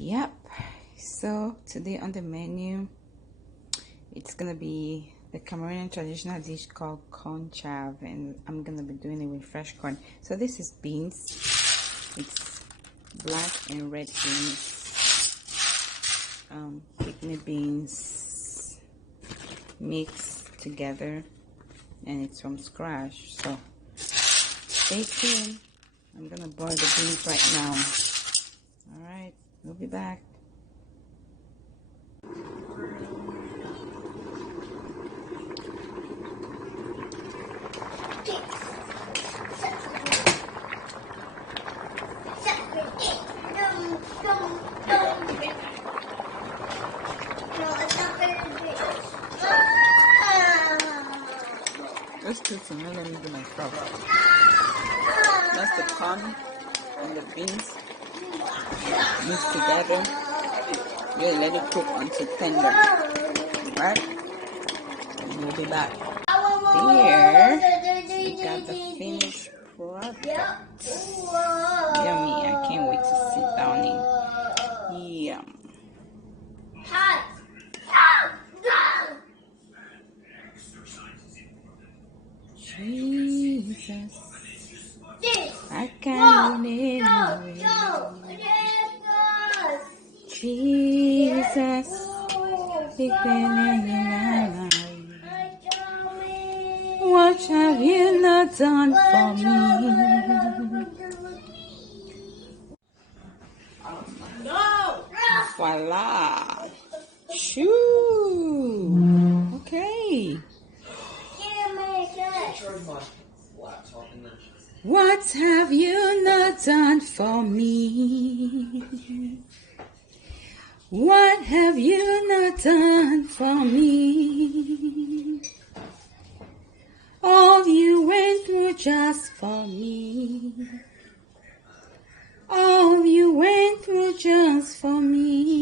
Yep, so today on the menu it's gonna be the Cameroonian traditional dish called corn chaff, and I'm gonna be doing it with fresh corn. So this is beans. It's black and red beans, kidney beans mixed together, and it's from scratch. So stay tuned. I'm gonna boil the beans right now. All right, we'll be back. Let's put some milk into my stuff. That's the corn and the beans mixed together. You let it cook until tender, right? And we'll be back. Here, we got the finished product. Yummy! I can't wait to sit down and yum. Jesus, I can't live away. Jesus, what have you not done for me? Voila! Shoo! Okay. What have you not done for me? What have you not done for me? All you went through just for me. All you went through just for me.